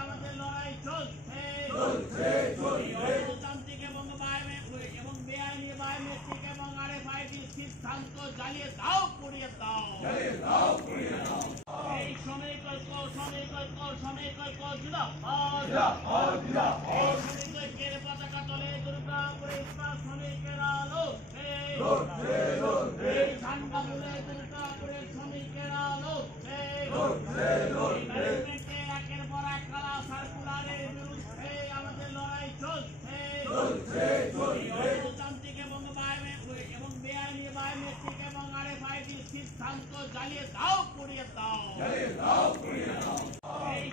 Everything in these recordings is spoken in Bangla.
আমাদের লড়াই চলছে চলছে গণতান্ত্রিক এবং বায়োমে- এবং বেআইনি বায়োমেট্রিক এবং সিদ্ধান্ত জ্বালিয়ে দাও পুড়িয়ে দাও। এই শ্রমিক ঐক্য শ্রমিক ঐক্য শ্রমিক ঐক্য জিন্দাবাদ জিন্দাবাদ জিন্দাবাদ পতাকা তলে দুর্গাপুরে ইস্পাত শ্রমিকের আলো ঝান্ডা তুলে শ্রমিকের আলো এই লড়ছে লড়ছে ম্যানেজমেন্টে একের পর এক কালা সার্কুলারের বিরুদ্ধে আমাদের লড়াই চলছে চলছে চলছে গণতান্ত্রিক এবং বায়োমে- এবং বেআইনি বায়োমেট্রিক এবং আরএফআইডি সিদ্ধান্ত জ্বালিয়ে দাও পুড়িয়ে দাও। এই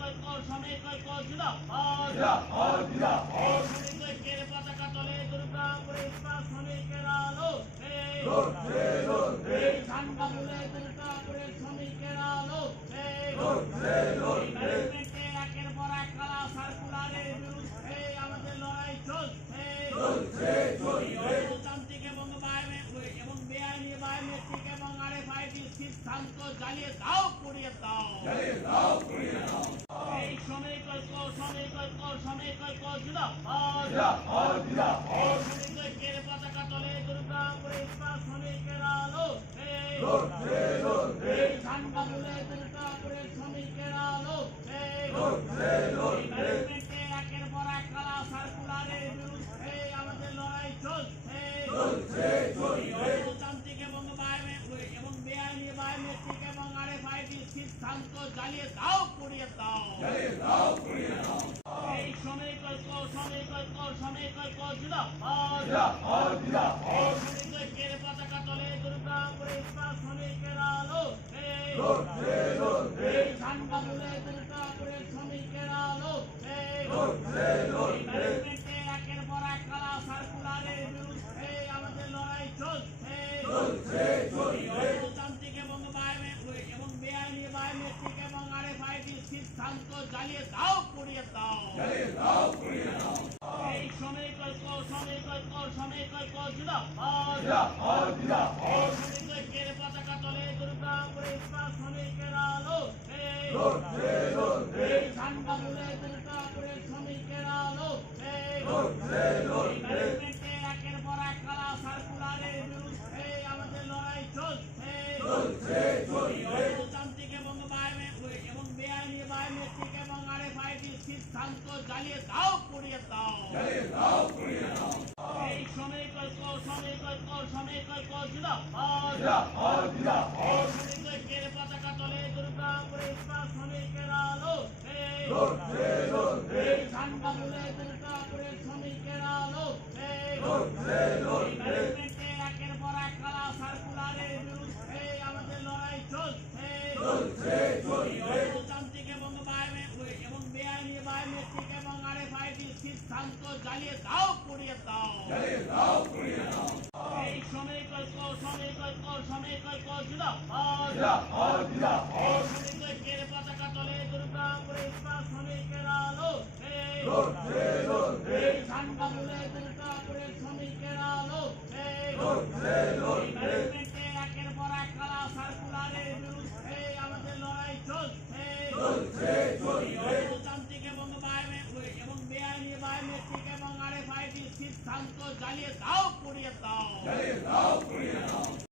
ঐক্য শ্রমিক ঐক্য জিন্দাবাদ। জিন্দাবাদ জিন্দাবাদ। শ্রমিক ঐক্যের পতাকা তলে দুর্গাপুরে ইস্পাত শ্রমিকের আলো এই ঝান্ডা তুলে দুর্গাপুরের শ্রমিকের আলো এই লড়ছে লড়ছে ম্যানেজমেন্টে একের পর এক কালা সার্কুলারের বিরুদ্ধে আমাদের লড়াই চলছে চলছে চলছে গণতান্ত্রিক এবং বায়োমে- এবং বেআইনি বায়োমেট্রিক এবং সিদ্ধান্ত জ্বালিয়ে দাও পুড়িয়ে দাও। এই শ্রমিক ঐক্য শ্রমিক ঐক্য শ্রমিক ঐক্য জিন্দাবাদ পতাকা তলে দুর্গাপুরে ইস্পাত শ্রমিকের আলো এই ঝান্ডা তুলে দুর্গাপুরের শ্রমিকের আলো এই লড়ছে লড়ছে ম্যানেজমেন্টে একের পর এক কালা সার্কুলারের বিরুদ্ধে আমাদের লড়াই চলছে চলছে চলছে গণতান্ত্রিক এবং বায়োমে- এবং বেআইনি বায়োমেট্রিক এবং আরএফআইডি সিদ্ধান্ত জ্বালিয়ে দাও পুড়িয়ে দাও। এই শ্রমিক ঐক্য শ্রমিক ঐক্য শ্রমিক ঐক্য জিন্দাবাদ জিন্দাবাদ জিন্দাবাদ শ্রমিক ঐক্যের পতাকা তলে দুর্গাপুরে শ্রমিকের আলো এই এই ঝান্ডা তুলে দুর্গাপুরের শ্রমিকের আলো এই লড়ছে লড়ছে ম্যানেজমেন্টে একের পর এক কালা সার্কুলারের বিরুদ্ধে আমাদের লড়াই চলছে চলছে চলছে গণতান্ত্রিক এবং বায়োমে- এবং বায়োমেট্রিক এবং আরএফআইডি সিদ্ধান্ত জ্বালিয়ে দাও পুড়িয়ে দাও এই ঐক্য শ্রমিক ঐক্য জিন্দাবাদ জিন্দাবাদ ঐক্যের পতাকা তলে দুর্গাপুরে ইস্পাত শ্রমিকের আলো এই ঝান্ডা তুলে দুর্গাপুরের শ্রমিকের আলো এই লড়ছে লড়ছে ম্যানেজমেন্টে একের পর এক কালা সার্কুলারের বিরুদ্ধে আমাদের লড়াই চলছে চলছে চলছে গণতান্ত্রিক এবং বায়োমে- এবং বেআইনি বায়োমেট্রিক এবং আরএফআইডি সিদ্ধান্ত জ্বালিয়ে দাও পুড়িয়ে দাও। এই শ্রমিক ঐক্য শ্রমিক ঐক্য শ্রমিক ঐক্য জিন্দাবাদ জিন্দাবাদ জিন্দাবাদ শ্রমিক ঐক্যের পতাকা তলে দুর্গাপুরে শ্রমিকের আলো ঝান্ডা তুলে দুর্গাপুরের শ্রমিকের আলো এই লড়ছে লড়ছে ম্যানেজমেন্টে একের পর এক কালা সার্কুলারের বিরুদ্ধে আমাদের লড়াই চলছে চলছে চলছে গণতান্ত্রিক এবং বায়োমে- এবং বায়োমেট্রিক এবং আরএফআইডি সিদ্ধান্ত জ্বালিয়ে দাও পুড়িয়ে দাও। এই ঐক্য শ্রমিক ঐক্য জিন্দাবাদ ঐক্যের পতাকা তলে দুর্গাপুরে শ্রমিকের আলো ঝান্ডা তুলে দুর্গাপুরের শ্রমিকের আলো এই লড়ছে লড়ছে ম্যানেজমেন্টে একের পর এক কালা সার্কুলারের বিরুদ্ধে আমাদের লড়াই চলছে চলছে চলছে গণতান্ত্রিক এবং বায়োমে- এবং বায়োমেট্রিক এবং আরএফআইডি সিদ্ধান্ত জ্বালিয়ে দাও পুড়িয়ে দাও। জ্বালিয়ে দাও পুড়িয়ে দাও।